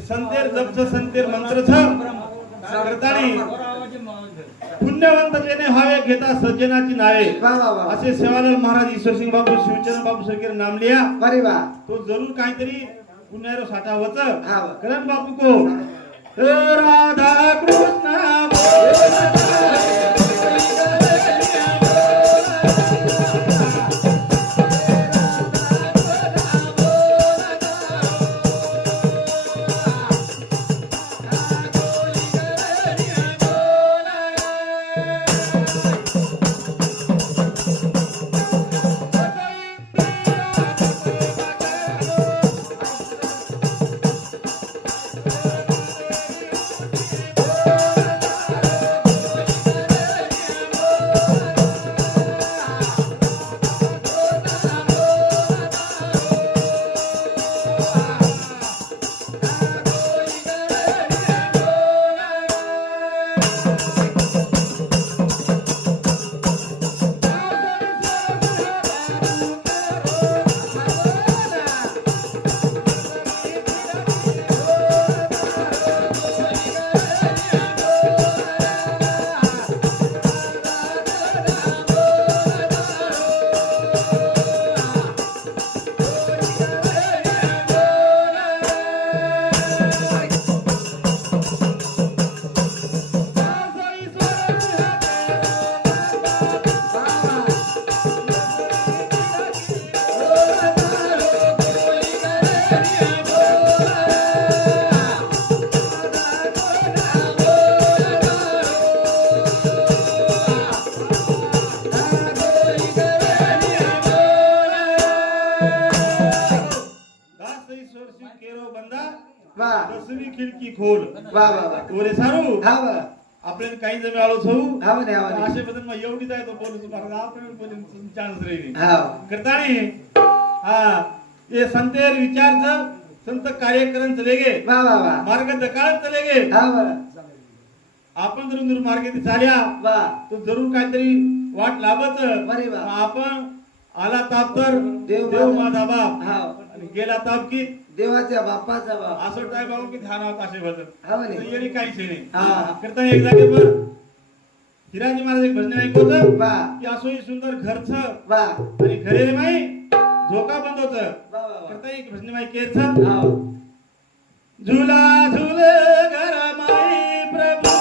संतेर जपच संतेर मंत्र छ करतानी पुण्यवंत जेने व्हावे घेता सज्जनाची नावे असे सेवालाल महाराज ईश्वरसिंग बाबू शिवचंद्र बाबू सरकर नाम लिया अरे वा तो जरूर काहीतरी पुण्यारो साठा होच करण बापू को राधा कृष्ण खिडकी खोल वा वा वा ओरे सारू हा वा आपल्याला काही जण आलो छऊ हा म्हणे हा म्हणे असे बदल मग एवढी जाय तो बोलू महाराज आपण बोलून चान्स रेनी हा करतानी हा ये संतेर विचार संत कार्यक्रम चले गे वा वा वा मार्ग दकाळ चले गे हा वा आपण जरूर मार्गेत चाल्या वा तो जरूर काहीतरी वाट लाभच अरे वा आपण आला ताप तर देव माझा बाप हा आणि गेला ताप की देवाच्या बापाचा बाप असं टाय बाबू की ध्यान होत असे भजन हा म्हणे येणे काहीच नाही हा करता एक जागेवर हिराजी महाराज एक भजन ऐकवत वा की असो ही सुंदर घरचं वा आणि घरेले माई झोका बंद होत वा वा करता एक भजन माई केरच हा झुला झुले घर माई प्रभू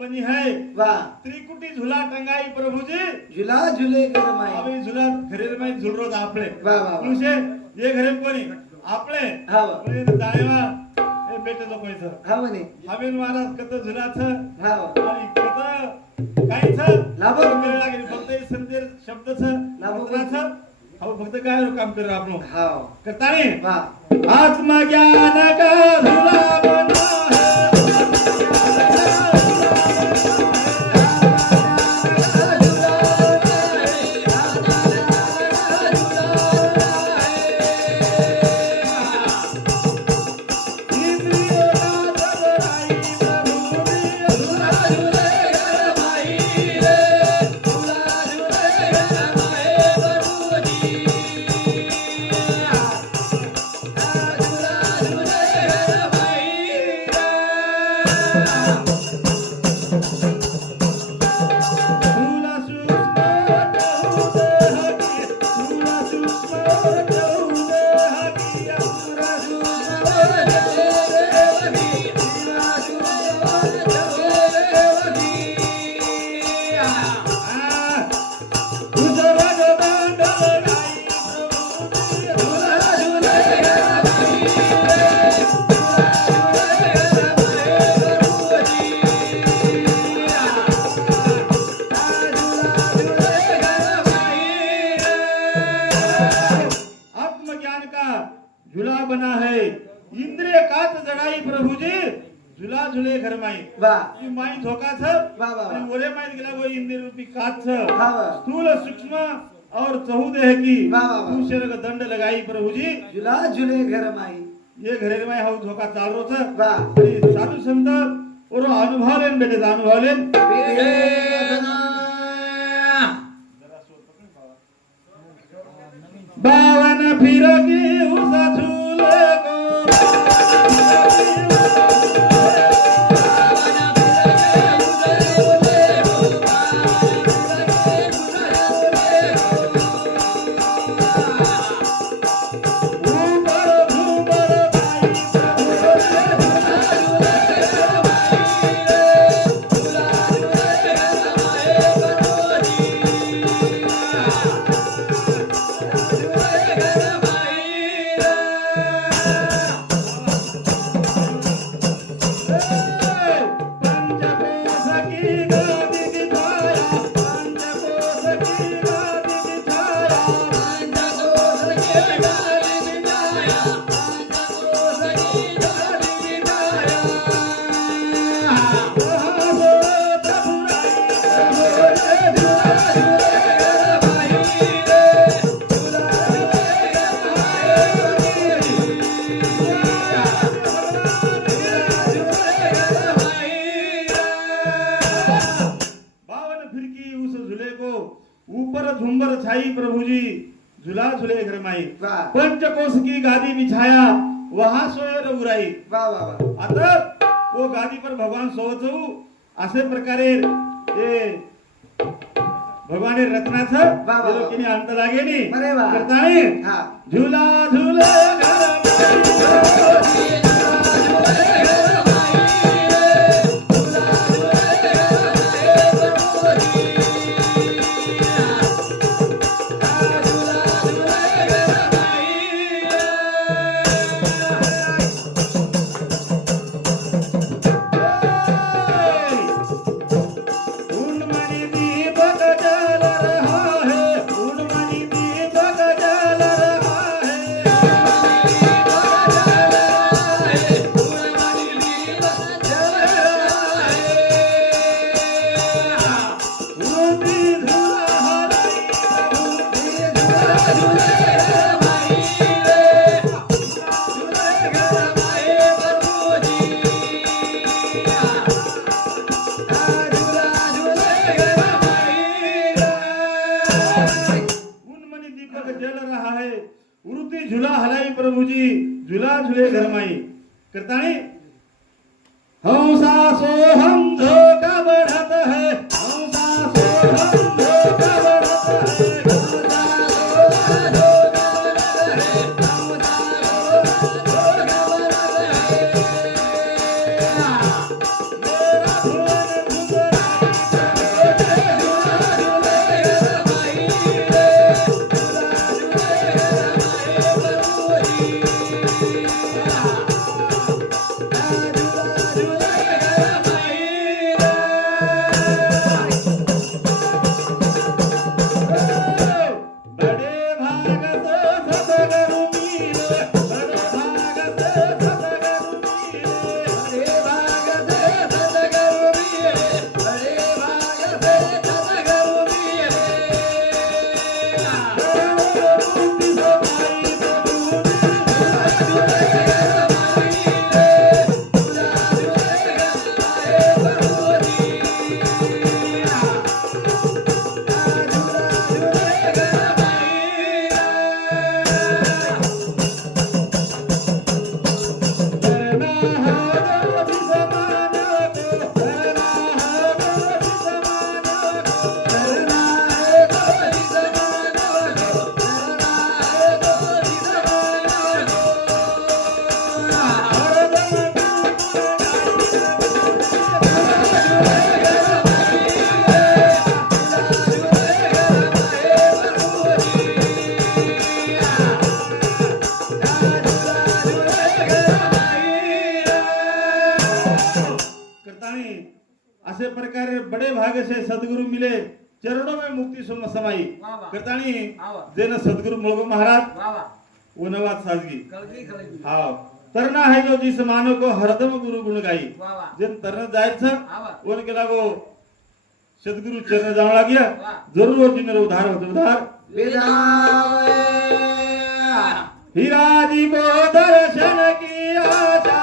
बनी है वाह त्रिकुटी झुला टंगाई प्रभु जी झुला झुले घर माई अबे झुला घरे माई झुल रोज आपले वाह वाह तुझे ये घरे कोणी आपले हा कोणी जाणेवा ए बेटे लोक इथं हा म्हणे हवेन महाराज कत झुलाच हा आणि कत काहीच लाभो वेळ लागेल फक्त हे संदेश शब्दच लाभो मंत्राच હવે ફક્ત ગાયરો કામ કરે આપણું હાવ કરતા નહીં વાહ આત્મજ્ઞાન કા ધુલા બના झूला बना है इंद्रिय काच जड़ाई प्रभु जी झूला झूले घर माई वाह ई माई धोका छ वाह, वाह, आणि वाह। ओरे माई गेला वो इंद्रिय रूपी काच छ वाह, वाह। स्थूल सूक्ष्म और चहुदेह की वाह, वाह, वाह। दूसरे का दंड लगाई प्रभु जी झुला झुले घर माई ये घरे माई हाउ धोका चालरो छ वाह आणि साधू संत और अनुभव लेन बेटे अनुभव लेन बावन फिरकी उसा झूले को ऊपर झुंबर छाई प्रभु जी झूला झूले घर माई वाह पंचकोश की गादी बिछाया वहां सोए रघुराई वाह वाह वाह आता वो गादी पर भगवान सोवत असे प्रकारे ते भगवान रत्नाचं वाह, वाह, वाह। केली अंत लागे नी अरे वाह। करता नाही हा झूला झूले घर माई झूला हलाई प्रभु जी झूला झूले घर माई करता नहीं हंसा सो हम धोखा बढ़त है हंसा सो हम धोखा बढ़त है असे प्रकार बड़े भाग्य से सदगुरु मिले चरणों में मुक्ति समाई करतानी जेन सदगुरु मुळगो महाराज उनवात साजगी हाँ तरना है जो जिस मानव को हरदम गुरु गुण गाई जेन तरन जायचं उन केला गो सदगुरु चरण जाऊ लाग्या जरूर जिनर उधार होत उधार हीराजी को दर्शन की आशा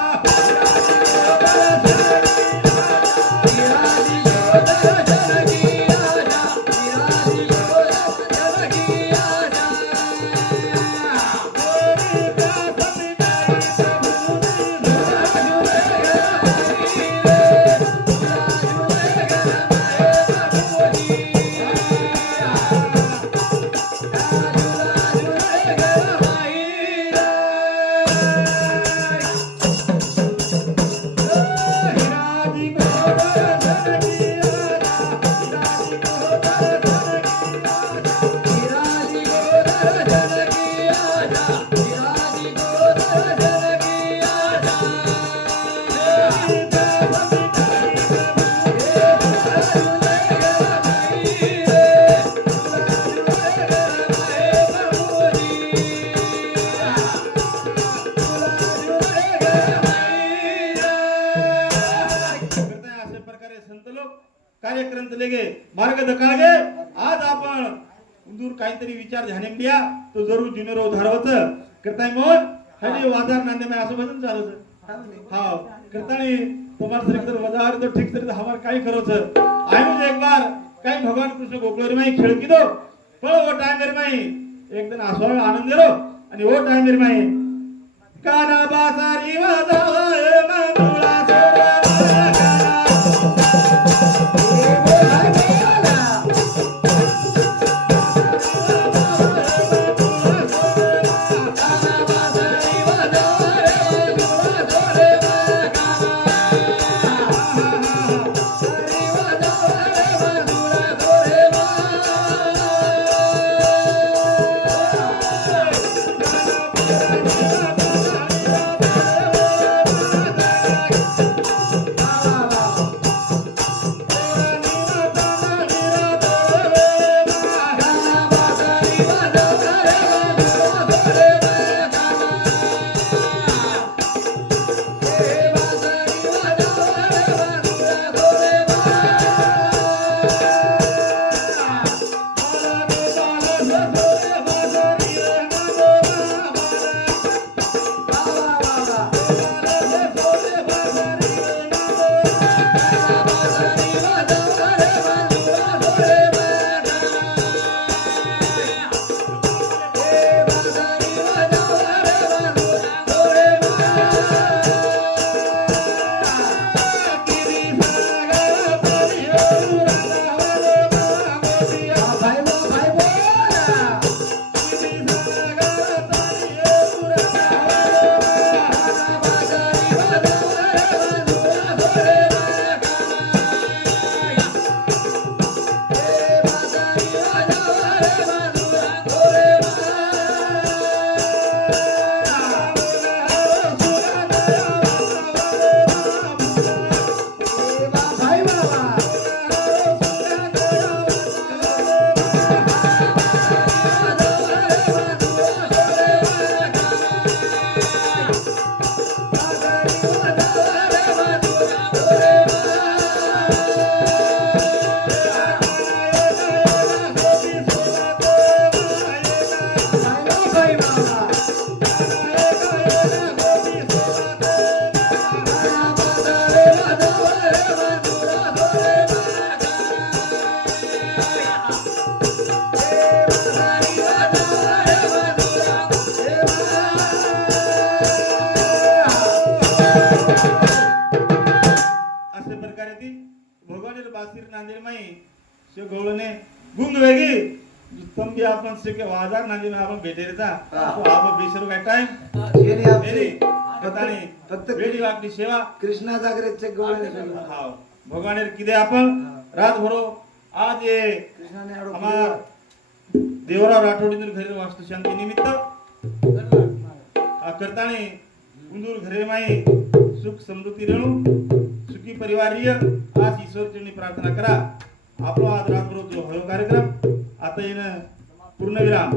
कार्यक्रम लेगे मार्ग दकाळगे आज आपण दूर काहीतरी विचार ध्याने लिया तो जरूर जुनेरो उधारवत करताय मोन हनी वादार नांदे में असं भजन चालत हां करतानी तुम्हार सर वजार तो ठीक तरी हमार काय करोच आय मुझे एक बार काय भगवान कृष्ण गोकुळरी माई खेळ की दो पण वो टाइम मेरे माई एक दिन आसो आनंद रो आणि वो टाइम मेरे माई काना बासारी वाजाए मंगुळा सोरा आपण से के वाजार नांदी में आपण भेटे रहता तो आप 20 रुपये टाइम ये नहीं आपसे पता नहीं फक्त वेडी आपली सेवा कृष्णा जागरेचे गोळे हां भगवान किदे आपण रात भरो आज ये कृष्णाने हमार देवराव राठोडींदर घरी वास्तु शांती निमित्त करताने उंदूर घरे माई सुख समृद्धी रेणू सुखी परिवारीय आज ईश्वरचरणी प्रार्थना करा. आपलो आज रात्र जो होयो कार्यक्रम आता येणं पूर्णविराम.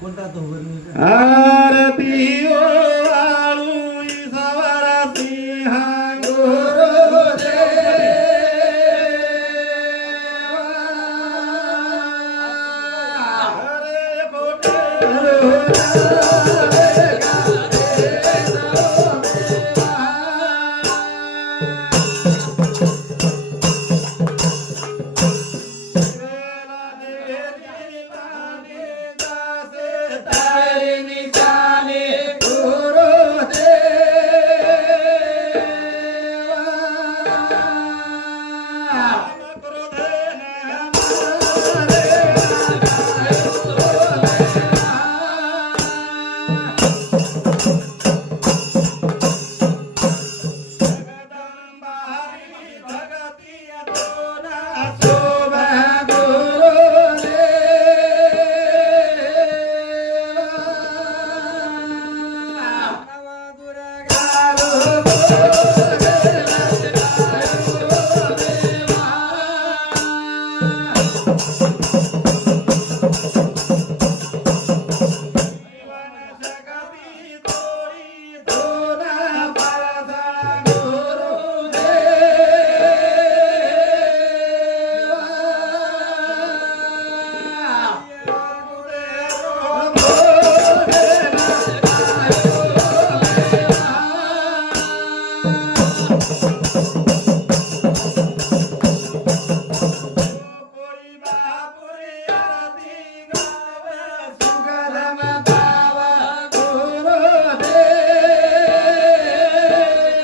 कोणता तो आरती ओ आळू सवारा सिंहांगो